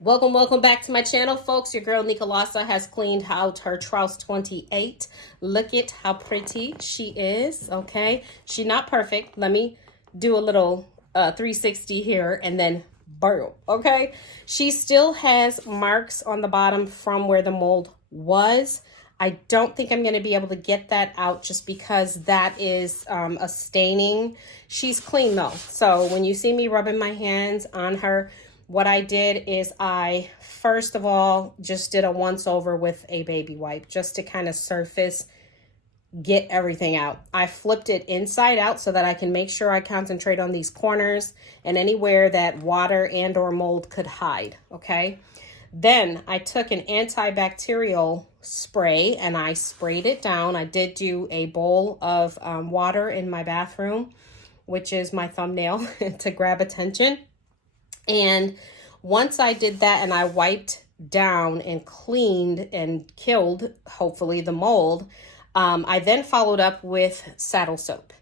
Welcome back to my channel, folks. Your girl Nicolasa has cleaned out her Trousse 28. Look at how pretty she is, okay? She's not perfect. Let me do a little 360 here and then boom, okay? She still has marks on the bottom from where the mold was. I don't think I'm going to be able to get that out just because that is a staining. She's clean though. So when you see me rubbing my hands on her, what I did is I, first of all, just did a once over with a baby wipe just to kind of surface, get everything out. I flipped it inside out so that I can make sure I concentrate on these corners and anywhere that water and or mold could hide, okay? Then I took an antibacterial spray and I sprayed it down. I did do a bowl of water in my bathroom, which is my thumbnail to grab attention. And once I did that and I wiped down and cleaned and killed, hopefully, the mold, I then followed up with saddle soap.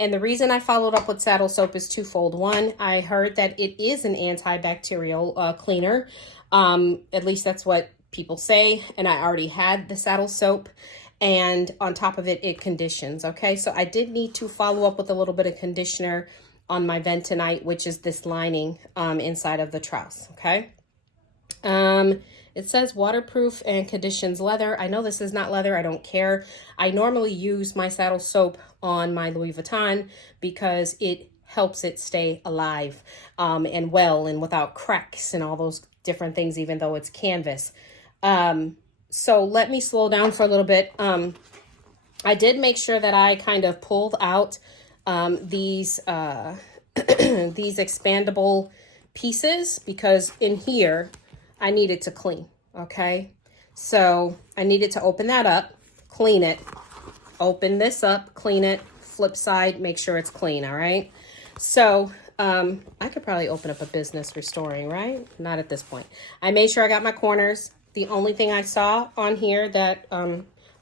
And the reason I followed up with saddle soap is twofold. One, I heard that it is an antibacterial cleaner. At least that's what people say. And I already had the saddle soap. And on top of it, it conditions. Okay, so I did need to follow up with a little bit of conditioner on my Vuitton, which is this lining inside of the trousse, okay? It says waterproof and conditions leather. I know this is not leather. I don't care. I normally use my saddle soap on my Louis Vuitton because it helps it stay alive and well and without cracks and all those different things, even though it's canvas. So let me slow down for a little bit. I did make sure that I kind of pulled out these these expandable pieces because in here I needed to clean. Okay, so I needed to open that up, clean it, open this up, clean it, flip side, make sure it's clean. All right, so I could probably open up a business restoring, right? Not at this point. I made sure I got my corners. The only thing I saw on here that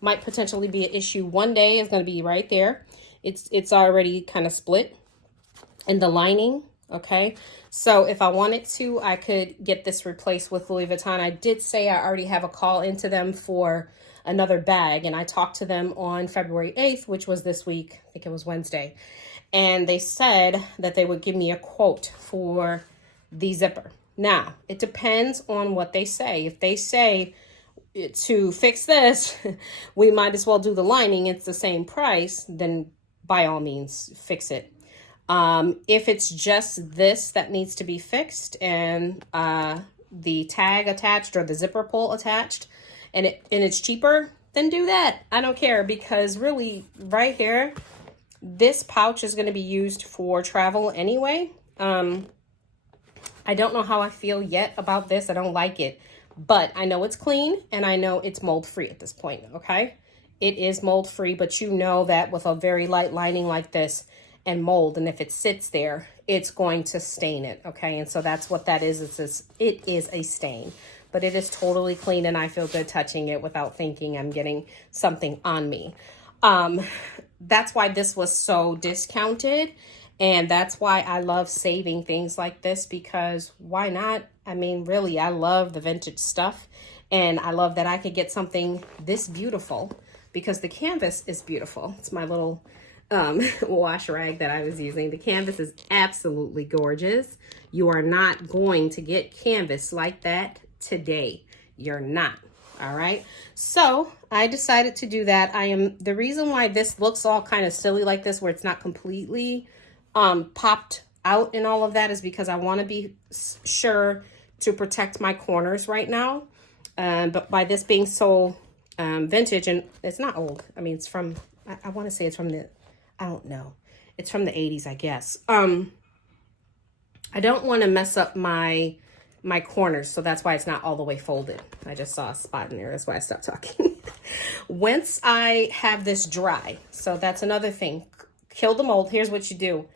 might potentially be an issue one day is going to be right there. It's already kind of split in the lining, okay? So if I wanted to, I could get this replaced with Louis Vuitton. I did say I already have a call into them for another bag, and I talked to them on February 8th, which was this week. I think it was Wednesday. And they said that they would give me a quote for the zipper. Now, it depends on what they say. If they say to fix this, we might as well do the lining, it's the same price, then by all means, fix it. If it's just this that needs to be fixed and the tag attached or the zipper pull attached and it's cheaper, then do that. I don't care because really right here, this pouch is going to be used for travel anyway. I don't know how I feel yet about this. I don't like it, but I know it's clean and I know it's mold free at this point. Okay. It is mold free, but you know that with a very light lining like this and mold, and if it sits there, it's going to stain it, okay? And so that's what that is. It is a stain, but it is totally clean, and I feel good touching it without thinking I'm getting something on me. That's why this was so discounted, and that's why I love saving things like this because why not? I mean, really, I love the vintage stuff, and I love that I could get something this beautiful because the canvas is beautiful. It's my little wash rag that I was using. The canvas is absolutely gorgeous. You are not going to get canvas like that today. You're not. All right. So I decided to do that. The reason why this looks all kind of silly like this, where it's not completely popped out and all of that, is because I want to be sure to protect my corners right now. But by this being so vintage, and it's not old. I mean, it's from, I want to say it's from I don't know. It's from the 80s, I guess. I don't want to mess up my corners, so that's why it's not all the way folded. I just saw a spot in there. That's why I stopped talking. Once I have this dry, so that's another thing. Kill the mold. Here's what you do.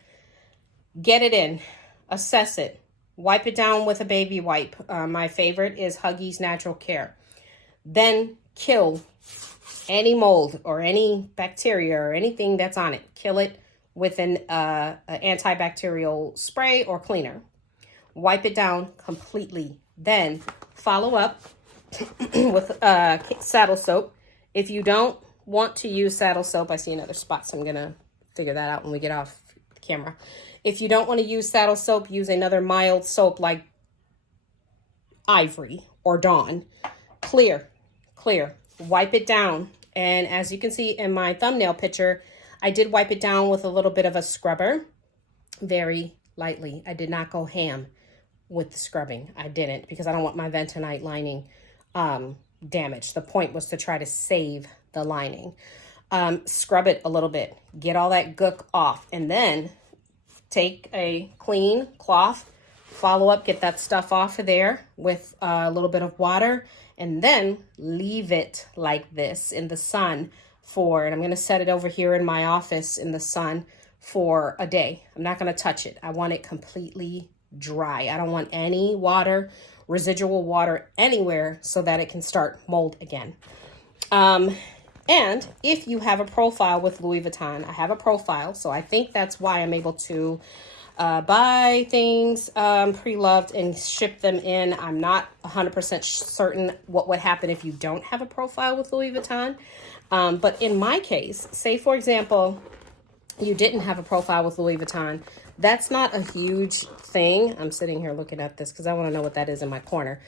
Get it in. Assess it. Wipe it down with a baby wipe. My favorite is Huggies Natural Care. Then kill any mold or any bacteria or anything that's on it. Kill it with an antibacterial spray or cleaner. Wipe it down completely. Then follow up with saddle soap. If you don't want to use saddle soap, I see another spot, so I'm going to figure that out when we get off the camera. If you don't want to use saddle soap, use another mild soap like Ivory or Dawn. Clear. Wipe it down. And as you can see in my thumbnail picture, I did wipe it down with a little bit of a scrubber, very lightly. I did not go ham with the scrubbing. I didn't, because I don't want my Ventonite lining damaged. The point was to try to save the lining. Scrub it a little bit, get all that gook off, and then take a clean cloth, follow up, get that stuff off of there with a little bit of water, and then leave it like this in the sun for, and I'm going to set it over here in my office in the sun for a day. I'm not going to touch it. I want it completely dry. I don't want any water, residual water anywhere, so that it can start mold again. And if you have a profile with Louis Vuitton, I have a profile, so I think that's why I'm able to buy things pre-loved and ship them in. I'm not 100% certain what would happen if you don't have a profile with Louis Vuitton. But in my case, say for example, you didn't have a profile with Louis Vuitton. That's not a huge thing. I'm sitting here looking at this because I want to know what that is in my corner.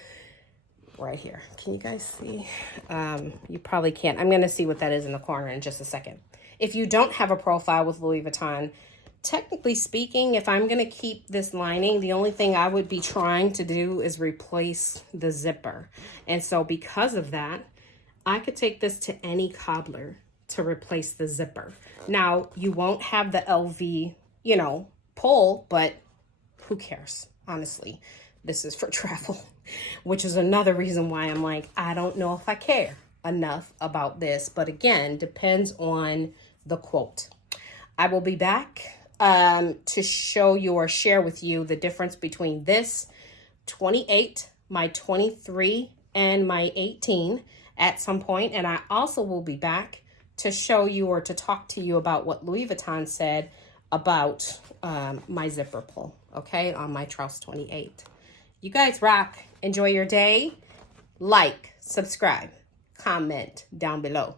Right here. Can you guys see? You probably can't. I'm going to see what that is in the corner in just a second. If you don't have a profile with Louis Vuitton, technically speaking, if I'm going to keep this lining, the only thing I would be trying to do is replace the zipper. And so because of that, I could take this to any cobbler to replace the zipper. Now, you won't have the LV, pull, but who cares? Honestly, this is for travel, which is another reason why I'm like, I don't know if I care enough about this. But again, depends on the quote. I will be back to show you or share with you the difference between this 28, my 23, and my 18 at some point. And I also will be back to show you or to talk to you about what Louis Vuitton said about my zipper pull, okay, on my Trousse 28. You guys rock. Enjoy your day. Like, subscribe, comment down below.